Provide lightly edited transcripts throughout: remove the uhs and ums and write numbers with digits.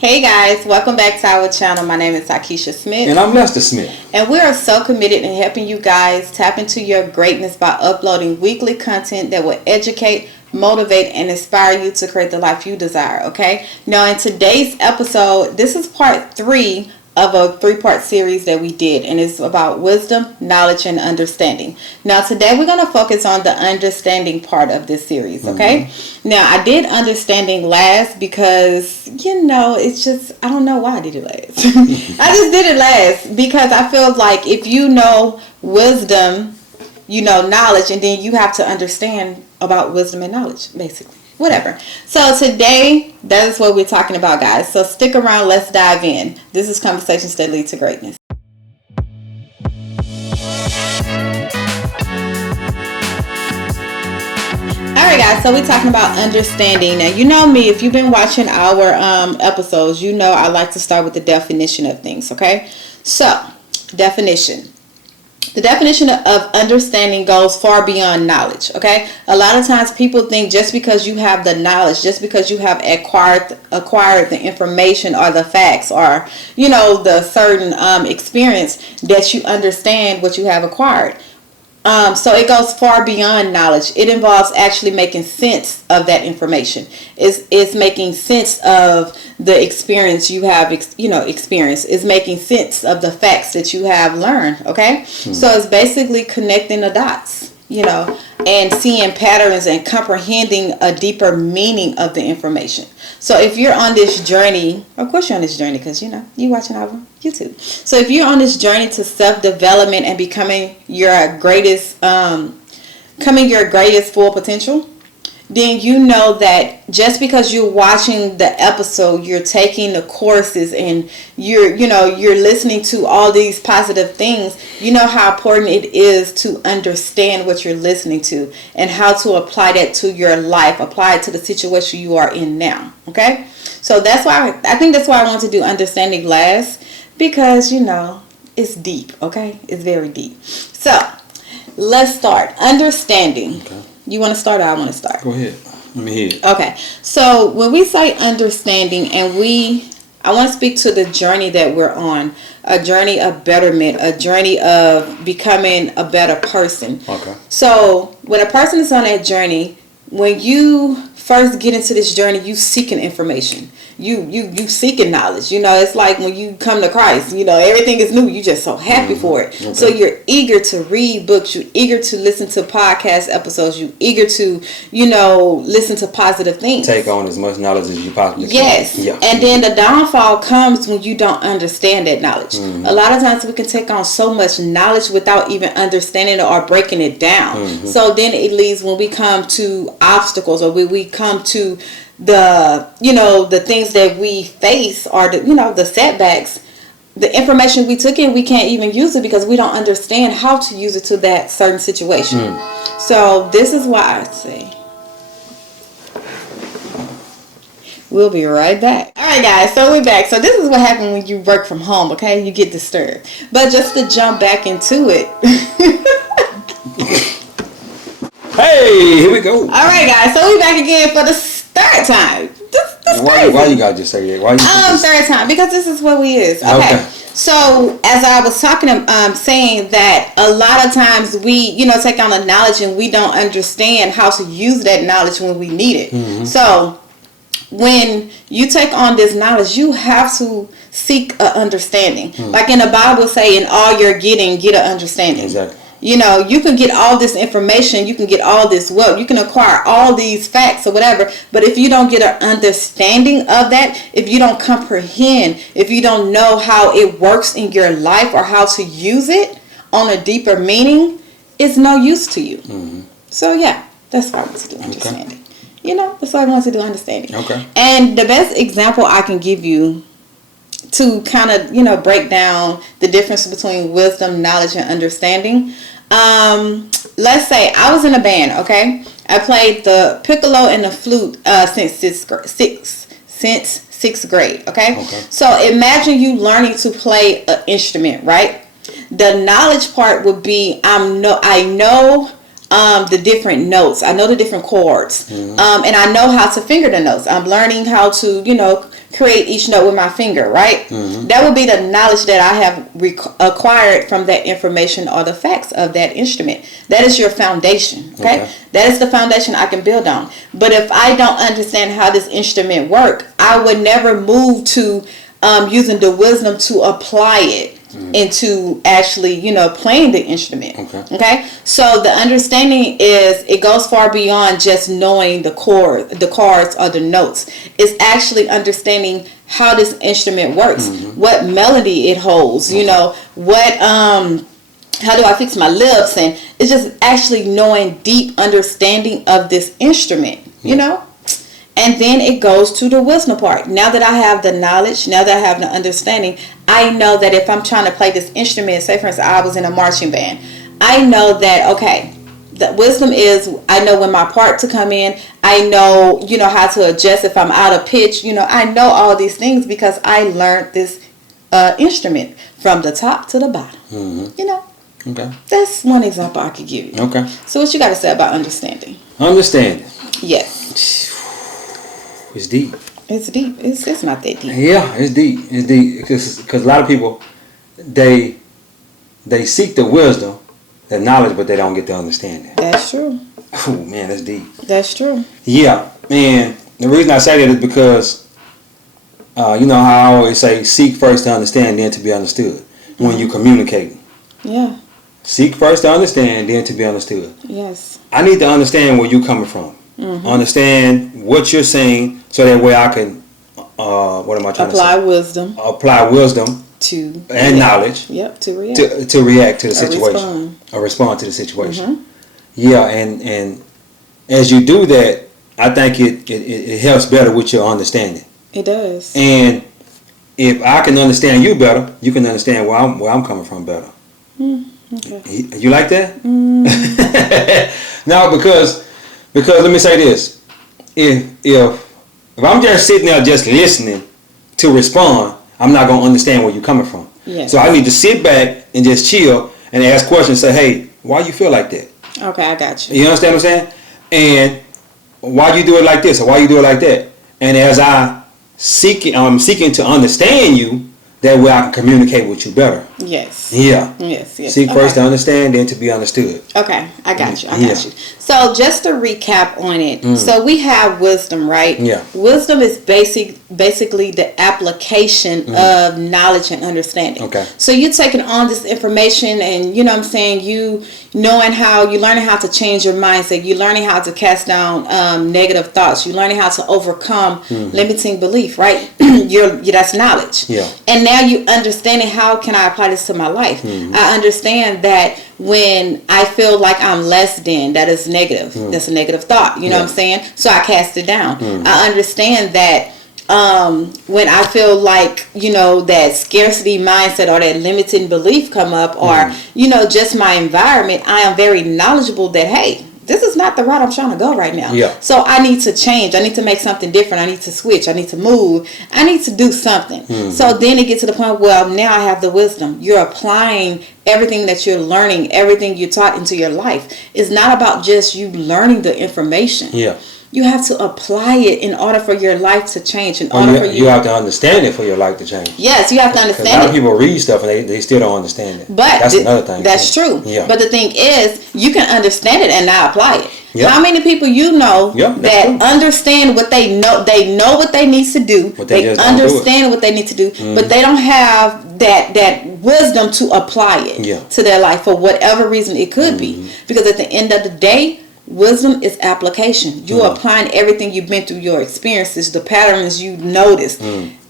Hey guys, welcome back to our channel. My name is Takesha Smith. And I'm Lester Smith. And we are so committed in helping you guys tap into your greatness by uploading weekly content that will educate, motivate, and inspire you to create the life you desire, okay? Now in today's episode, this is part 3 of a 3-part series that we did, and it's about wisdom, knowledge, and understanding. Now today we're going to focus on the understanding part of this series, okay? Now I did understanding last because it's just, I don't know why I did it last. I just did it last because I feel like if you know wisdom, you know knowledge, and then you have to understand about wisdom and knowledge, basically. Whatever. So today, that is what we're talking about, guys. So stick around. Let's dive in. This is Conversations That Lead to Greatness. Alright, guys. So we're talking about understanding. Now, you know me. If you've been watching our episodes, you know I like to start with the definition of things, okay? So, definition. The definition of understanding goes far beyond knowledge, okay? A lot of times people think just because you have the knowledge, just because you have acquired the information or the facts or, the certain experience that you understand what you have acquired. So it goes far beyond knowledge. It involves actually making sense of that information. It's making sense of the experience you have, experienced. It's making sense of the facts that you have learned, okay? So it's basically connecting the dots, and seeing patterns and comprehending a deeper meaning of the information. So if you're on this journey, of course you're on this journey because, you're watching our YouTube. So if you're on this journey to self-development and becoming your greatest full potential, then you know that just because you're watching the episode, you're taking the courses and you're listening to all these positive things, you know how important it is to understand what you're listening to and how to apply that to your life, apply it to the situation you are in now. Okay? So that's why I want to do understanding last, because it's deep, okay? It's very deep. So let's start. Understanding. Okay. You want to start or I want to start? Go ahead. Let me hear it. Okay. So when we say understanding, and I want to speak to the journey that we're on, a journey of betterment, a journey of becoming a better person. Okay. So when a person is on that journey, when you first get into this journey, you seeking information. You seeking knowledge. It's like when you come to Christ, everything is new. You just so happy for it. Okay. So you're eager to read books. You're eager to listen to podcast episodes. You're eager to, listen to positive things. Take on as much knowledge as you possibly can. Yes. Yeah. And then the downfall comes when you don't understand that knowledge. Mm-hmm. A lot of times we can take on so much knowledge without even understanding it or breaking it down. Mm-hmm. So then it leads when we come to obstacles or when we come to the things that we face or the setbacks, the information we took in, we can't even use it because we don't understand how to use it to that certain situation. So this is why I say we'll be right back. Alright guys, so we're back. So this is what happens when you work from home, okay? You get disturbed. But just to jump back into it. Hey, here we go. Alright guys, so we're back again for the third time. Why you gotta just say that? Why you third time? Because this is what we is. Okay. So as I was talking, saying that a lot of times we, take on the knowledge and we don't understand how to use that knowledge when we need it. Mm-hmm. So when you take on this knowledge, you have to seek an understanding. Like in the Bible say, in all you're getting, get an understanding. Exactly. You can get all this information, you can get all this wealth, you can acquire all these facts or whatever, but if you don't get an understanding of that, if you don't comprehend, if you don't know how it works in your life or how to use it on a deeper meaning, it's no use to you. Mm-hmm. So yeah, that's why I want to do understanding. Okay. That's why I want to do understanding. Okay. And the best example I can give you to kind of, break down the difference between wisdom, knowledge, and understanding. Let's say I was in a band, okay? I played the piccolo and the flute since sixth grade, okay? So imagine you learning to play an instrument, right? The knowledge part would be I know the different notes. I know the different chords. Mm-hmm. And I know how to finger the notes. I'm learning how to, create each note with my finger, right? Mm-hmm. That would be the knowledge that I have acquired from that information or the facts of that instrument. That is your foundation, okay? That is the foundation I can build on. But if I don't understand how this instrument works, I would never move to using the wisdom to apply it into actually, playing the instrument. Okay. So the understanding is, it goes far beyond just knowing the chords or the notes. It's actually understanding how this instrument works, what melody it holds, what how do I fix my lips, and it's just actually knowing deep understanding of this instrument, And then it goes to the wisdom part. Now that I have the knowledge, now that I have the understanding, I know that if I'm trying to play this instrument, say for instance, I was in a marching band, I know that, okay, the wisdom is, I know when my part to come in, I know, how to adjust if I'm out of pitch, I know all these things because I learned this instrument from the top to the bottom, Okay. That's one example I could give you. Okay. So what you got to say about understanding? Understanding. Yes. It's deep. It's deep. It's not that deep. Yeah, it's deep. It's deep because a lot of people, they seek the wisdom, the knowledge, but they don't get the understanding. That's true. Oh man, that's deep. That's true. Yeah, and the reason I say that is because, you know how I always say, seek first to understand, then to be understood. When you communicate. Yeah. Seek first to understand, then to be understood. Yes. I need to understand where you're coming from. Understand what you're saying, so that way I can, what am I trying to say? Apply wisdom to and knowledge. Yep, to react. To react to the situation. Or respond to the situation. Yeah, and as you do that, I think it helps better with your understanding. It does. And if I can understand you better, you can understand where I'm coming from better. Okay. You like that? No, because let me say this: if I'm just sitting there just listening to respond, I'm not gonna understand where you're coming from. Yes. So I need to sit back and just chill and ask questions. Say, hey, why you feel like that? Okay, I got you. You understand what I'm saying? And why you do it like this or why you do it like that? And as I'm seeking to understand you, that way I can communicate with you better. Yes. Yeah. Yes. Seek first to understand, then to be understood. Okay, I got you. I got you. So just to recap on it, so we have wisdom, right? Yeah. Wisdom is basically the application of knowledge and understanding. Okay. So you're taking on this information, and you know what I'm saying, you learning how to change your mindset, you learning how to cast down negative thoughts, you learning how to overcome limiting belief, right? That's knowledge. Yeah. And now you understanding, how can I apply this to my life? I understand that when I feel like I'm less than, that is negative. That's a negative thought. You know what I'm saying? So I cast it down. I understand that when I feel like, that scarcity mindset or that limiting belief come up, or, just my environment, I am very knowledgeable that, hey, this is not the route I'm trying to go right now. Yeah. So I need to change. I need to make something different. I need to switch. I need to move. I need to do something. So then it gets to the point where now I have the wisdom. You're applying everything that you're learning, everything you're taught into your life. It's not about just you learning the information. Yeah. You have to apply it in order for your life to change. You have to understand it for your life to change. Yes, you have to understand it. A lot of people read stuff and they still don't understand it. But that's another thing. That's true. Yeah. But the thing is, you can understand it and not apply it. Yep. How many people that understand what they know? They know what they need to do. They understand what they need to do, but they don't have that wisdom to apply it to their life for whatever reason it could be. Because at the end of the day, wisdom is application. You're applying everything you've been through, your experiences, the patterns you noticed,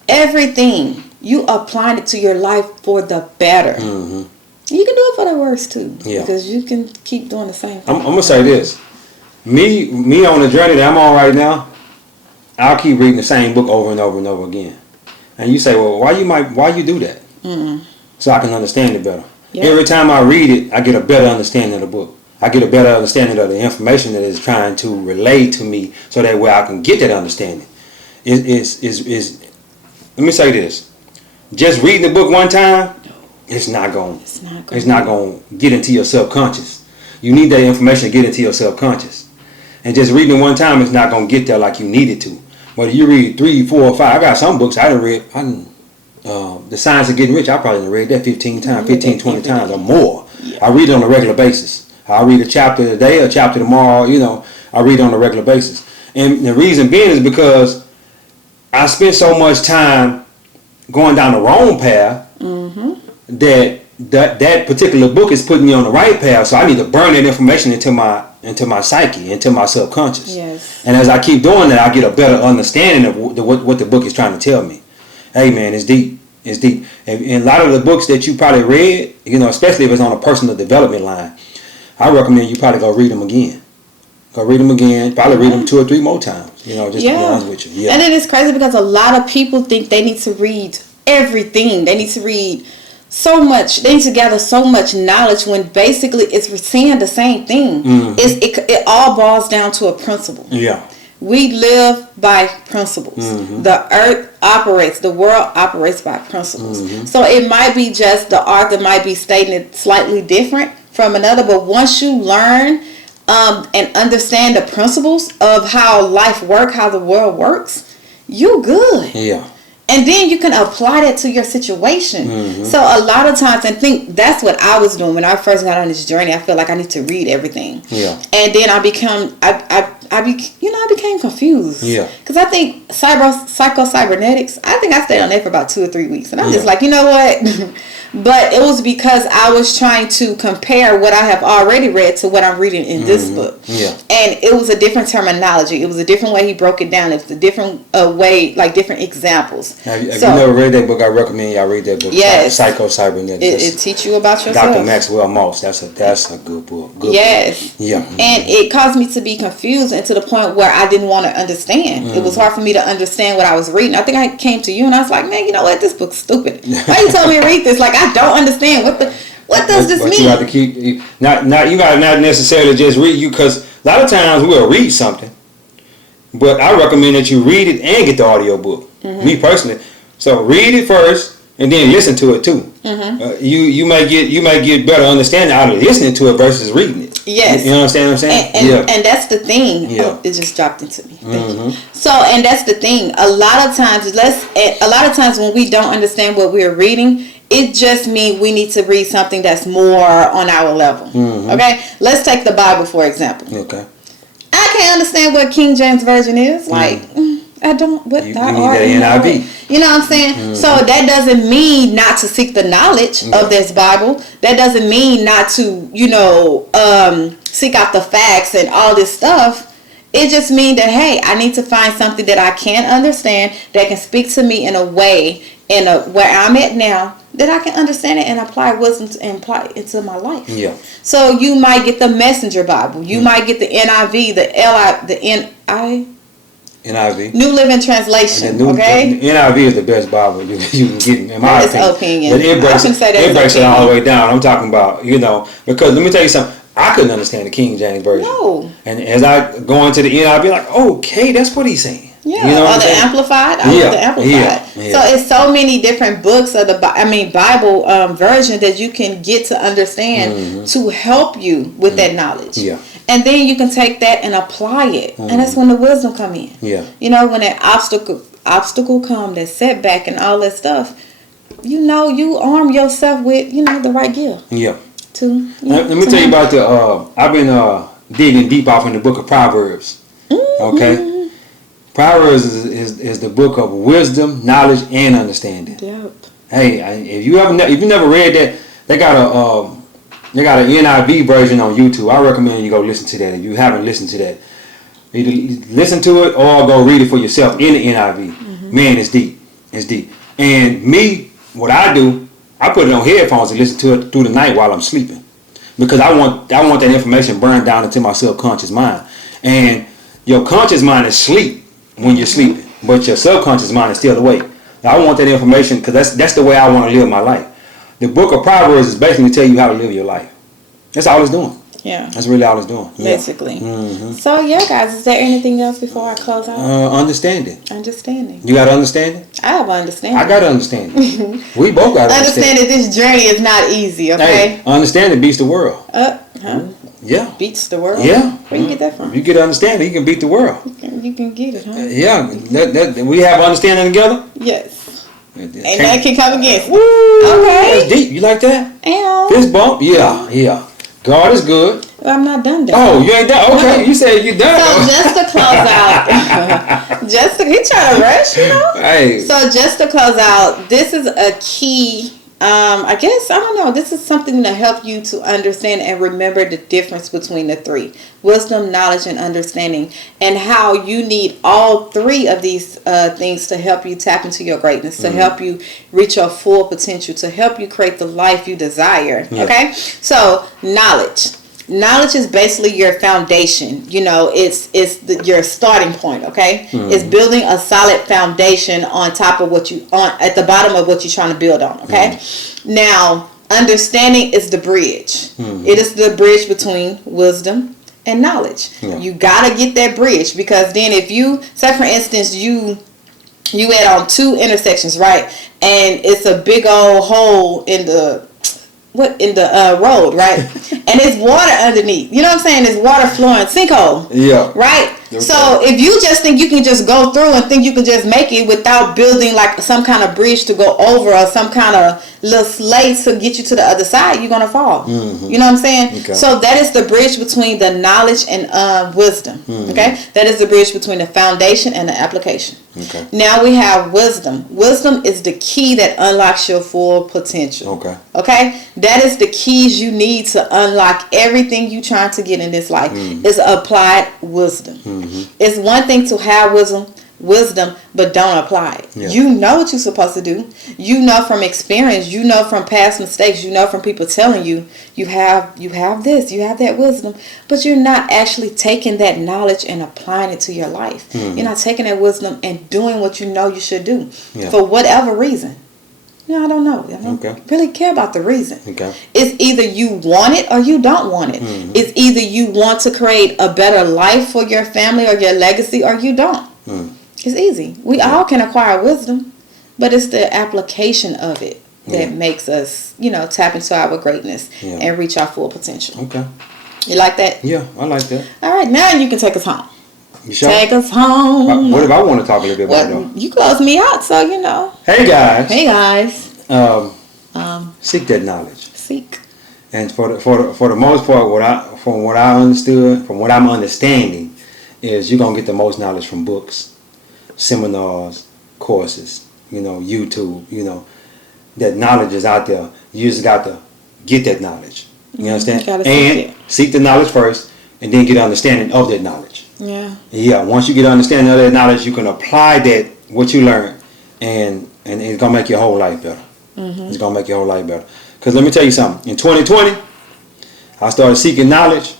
everything. You applying it to your life for the better. You can do it for the worse too, because you can keep doing the same thing. I'm gonna say this: me on the journey that I'm on right now, I'll keep reading the same book over and over and over again. And you say, well, why you do that? So I can understand it better. Yep. Every time I read it, I get a better understanding of the book. I get a better understanding of the information that it's trying to relay to me, so that way I can get that understanding. Let me say this: just reading the book one time, it's not going to get into your subconscious. You need that information to get into your subconscious. And just reading it one time is not going to get there like you need it to. But you read 3, 4, 5. I got some books I done read. The Science of Getting Rich, I probably done read that 15 times, 15, 20 times or more. Yeah. I read it on a regular basis. I read a chapter today, a chapter tomorrow, I read it on a regular basis. And the reason being is because I spent so much time going down the wrong path that particular book is putting me on the right path. So I need to burn that information into my psyche, into my subconscious. Yes. And as I keep doing that, I get a better understanding of what the book is trying to tell me. Hey man, it's deep. It's deep. And a lot of the books that you probably read, especially if it's on a personal development line, I recommend you probably go read them again. Go read them again. Probably read them 2 or 3 more times. Just to be honest with you. Yeah. And it is crazy because a lot of people think they need to read everything. They need to read so much. They need to gather so much knowledge when basically it's saying the same thing. It all boils down to a principle. Yeah. We live by principles. The world operates by principles. So it might be just the author might be stating it slightly different from another, but once you learn and understand the principles of how life works, how the world works, you're good. Yeah. And then you can apply that to your situation. So a lot of times, I think that's what I was doing when I first got on this journey. I feel like I need to read everything. Yeah. And then I became confused. Yeah. Because I think psycho-cybernetics, I think I stayed on there for about 2 or 3 weeks. And I'm just like, you know what? But it was because I was trying to compare what I have already read to what I'm reading in this book. Yeah. And it was a different terminology. It was a different way he broke it down. It was a different way, like different examples. If you never read that book, I recommend y'all read that book. Yes. Psycho-Cybernetics. It teach you about yourself. Dr. Maxwell Moss. That's a good book. Yes. Book. Yeah. And it caused me to be confused and to the point where I didn't want to understand. It was hard for me to understand what I was reading. I think I came to you and I was like, man, you know what? This book's stupid. Why you told me to read this? Like, I don't understand. What does this mean? You have to keep you gotta not necessarily just read because a lot of times we'll read something, but I recommend that you read it and get the audio book. Me personally, so read it first and then listen to it too. You might get better understanding out of listening to it versus reading it. Yes. You understand what I'm saying? And that's the thing. Yeah. Oh, it just dropped into me. Thank you. So, and that's the thing. A lot of times when we don't understand what we're reading, it just means we need to read something that's more on our level. Okay? Let's take the Bible, for example. Okay. I can't understand what King James Version is. Like, I don't. What you need that NIV. You know what I'm saying? So that doesn't mean not to seek the knowledge of this Bible. That doesn't mean not to, seek out the facts and all this stuff. It just means that, hey, I need to find something that I can understand that can speak to me in a way, where I'm at now, that I can understand it and apply wisdom and apply it into my life. Yeah. So you might get the Messenger Bible. You might get the NIV, NIV. New Living Translation. The NIV is the best Bible you can get, in my opinion. But it breaks it all the way down. I'm talking about, because let me tell you something. I couldn't understand the King James Version. No. And as I go into the NIV, like, okay, that's what he's saying. Yeah, or the Amplified. I love the Amplified. Yeah. So it's so many different books of the Bible version that you can get to understand to help you with that knowledge. Yeah. And then you can take that and apply it. And that's when the wisdom come in. Yeah. When that obstacle come, that setback and all that stuff, you arm yourself with, the right gear. Yeah. Let me tell you about I've been digging deep off in the book of Proverbs. Okay? Proverbs is the book of wisdom, knowledge, and understanding. Yep. Hey, if you never read that, they got an NIV version on YouTube. I recommend you go listen to that. If you haven't listened to that, either listen to it or go read it for yourself in the NIV. Man, it's deep. It's deep. And me, what I do, I put it on headphones and listen to it through the night while I'm sleeping, because I want that information burned down into my subconscious mind. And your conscious mind is asleep when you're sleeping, but your subconscious mind is still awake. I want that information because that's the way I want to live my life. The book of Proverbs is basically to tell you how to live your life. That's all it's doing. Yeah. That's really all it's doing. Basically. Yeah. So, guys, is there anything else before I close out? Understanding. Understanding. You got understanding? I have understanding. I got understanding. We both got understanding. Understand that this journey is not easy, okay? Hey, understanding beats the world. Yeah. beats the world. Yeah. Where you get that from? You get understanding, you can beat the world. You can get it, huh? Yeah. We have understanding together. Yes. And that can come against it. Woo, Okay. that's deep. You like that? Ow. Fist bump? Yeah. God is good. I'm not done there. Oh, you ain't done? Okay. No. You said you done. So just to close out, he trying to rush, you know? Hey. So just to close out, this is a key. I guess, I don't know, this is something to help you to understand and remember the difference between the three. Wisdom, knowledge, and understanding. And how you need all three of these things to help you tap into your greatness, to help you reach your full potential, to help you create the life you desire. Yeah. Okay? So, knowledge. Knowledge is basically your foundation. You know, it's your starting point. Okay, it's building a solid foundation on top of at the bottom of what you're trying to build on. Okay, now understanding is the bridge. It is the bridge between wisdom and knowledge. You gotta get that bridge, because then if you say, for instance, you add on two intersections, right, and it's a big old hole in the road, right? And there's water underneath. You know what I'm saying? There's water flowing, sinkhole. Yeah. Right? Okay. So if you just think you can just go through and think you can just make it without building like some kind of bridge to go over, or some kind of little slate to get you to the other side, you're going to fall. You know what I'm saying? Okay. So that is the bridge between the knowledge and wisdom. Okay? That is the bridge between the foundation and the application. Okay. Now we have wisdom. Wisdom is the key that unlocks your full potential. Okay? That is the keys you need to unlock everything you're trying to get in this life. Is applied wisdom. It's one thing to have wisdom, but don't apply it. Yeah. You know what you're supposed to do. You know from experience. You know from past mistakes. You know from people telling you have this, you have that wisdom, but you're not actually taking that knowledge and applying it to your life. You're not taking that wisdom and doing what you know you should do for whatever reason. I don't know. I don't really care about the reason. It's either you want it or you don't want it. It's either you want to create a better life for your family or your legacy, or you don't. It's easy. We all can acquire wisdom, but it's the application of it that makes us, tap into our greatness and reach our full potential. Okay. You like that? Yeah, I like that. All right, now you can take us home. You sure? Take us home. What if I want to talk a little bit about though? You closed me out, so you know. Hey guys. Hey guys. Seek that knowledge. Seek. And for the most part, from what I'm understanding, is you're gonna get the most knowledge from books, seminars, courses, YouTube, that knowledge is out there. You just got to get that knowledge. You understand? And seek the knowledge first, and then get understanding of that knowledge. Yeah. Once you get understanding of that knowledge, you can apply what you learned, and it's gonna make your whole life better. It's gonna make your whole life better. Because let me tell you something. In 2020, I started seeking knowledge,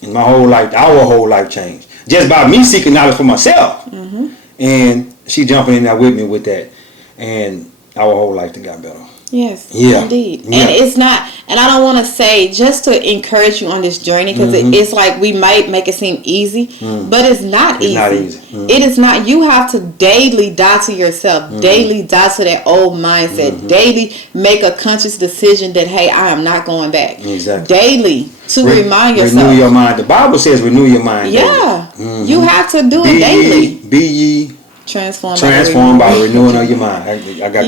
and our whole life changed just by me seeking knowledge for myself. And she jumping in there with me with that, and our whole life got better. Yes, indeed. Yeah. And it's not, and I don't want to say just to encourage you on this journey, because it's like we might make it seem easy, but it's not easy. Not easy. It is not. You have to daily die to yourself, daily die to that old mindset, daily make a conscious decision that, hey, I am not going back. Exactly. Daily to remind yourself. Renew your mind. The Bible says renew your mind. Yeah. You have to do it daily. Be ye transformed by renewing of your mind. I got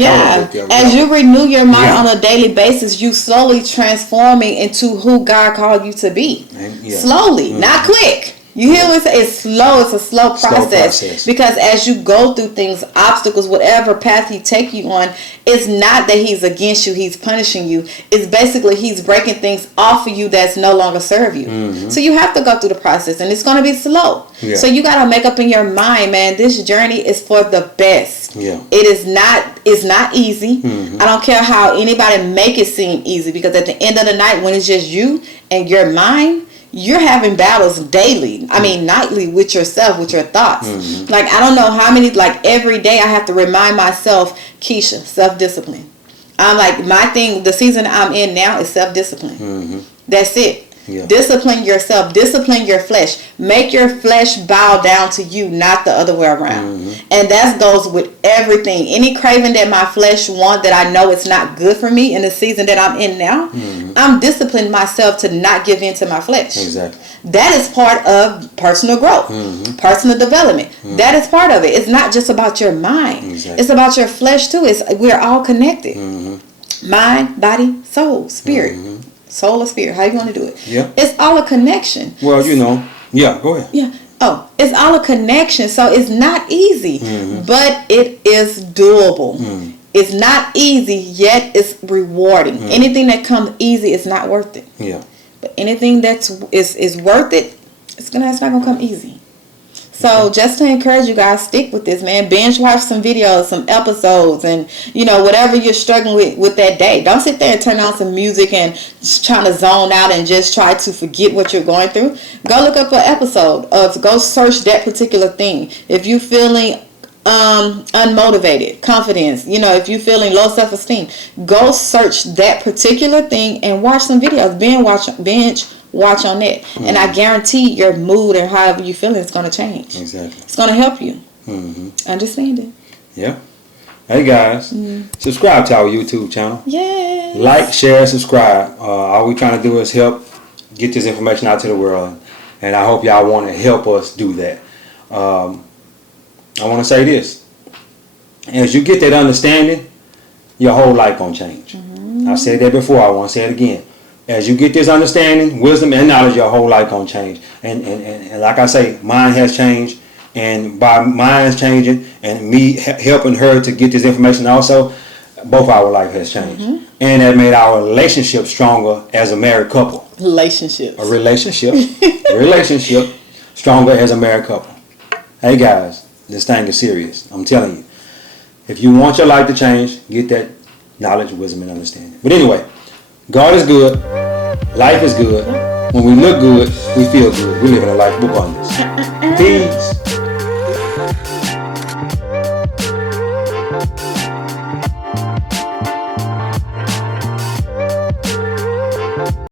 as you renew your mind on a daily basis, you slowly transforming into who God called you to be. Slowly, not quick. You hear what I say? It's slow. It's a slow process. Because as you go through things, obstacles, whatever path he take you on, it's not that he's against you, he's punishing you. It's basically he's breaking things off of you that's no longer serve you. So you have to go through the process, and it's going to be slow. So you got to make up in your mind, man, this journey is for the best. It's not easy. I don't care how anybody make it seem easy, because at the end of the night, when it's just you and your mind, you're having battles daily. I mean, nightly with yourself, with your thoughts. Like, I don't know how many, like every day I have to remind myself, Keisha, self-discipline. I'm like, my thing, the season I'm in now is self-discipline. That's it. Yeah. Discipline yourself. Discipline your flesh. Make your flesh bow down to you, not the other way around. And that goes with everything. Any craving that my flesh want that I know it's not good for me in the season that I'm in now, I'm disciplining myself to not give in to my flesh. Exactly. That is part of personal growth, personal development. That is part of it. It's not just about your mind. Exactly. It's about your flesh too. We're all connected. Mind, body, soul, spirit. Soul or spirit, how you want to do it? Yeah. It's all a connection. Well, you know. Yeah, go ahead. Yeah. Oh, it's all a connection. So it's not easy, but it is doable. It's not easy, yet it's rewarding. Anything that comes easy is not worth it. Yeah. But anything that's is worth it, it's not gonna come easy. So just to encourage you guys, stick with this, man. Binge watch some videos, some episodes, and whatever you're struggling with that day. Don't sit there and turn on some music and just trying to zone out and just try to forget what you're going through. Go look up an episode go search that particular thing. If you're feeling unmotivated, confidence, if you're feeling low self-esteem, go search that particular thing and watch some videos. Binge watch on it, and I guarantee your mood and however you feel is going to change. Exactly. It's going to help you understand it. Yeah. Hey guys, subscribe to our YouTube channel. Yes. Like, share, subscribe. All we trying to do is help get this information out to the world, and I hope y'all want to help us do that. I want to say this: as you get that understanding, your whole life gonna change. I said that before. I want to say it again. As you get this understanding, wisdom, and knowledge, your whole life gonna change. And like I say, mine has changed. And by mine's changing and me helping her to get this information also, both our life has changed. And that made our relationship stronger as a married couple. A relationship stronger as a married couple. Hey guys, this thing is serious. I'm telling you. If you want your life to change, get that knowledge, wisdom, and understanding. But anyway, God is good. Life is good. When we look good, we feel good. We live in a life of abundance. Peace.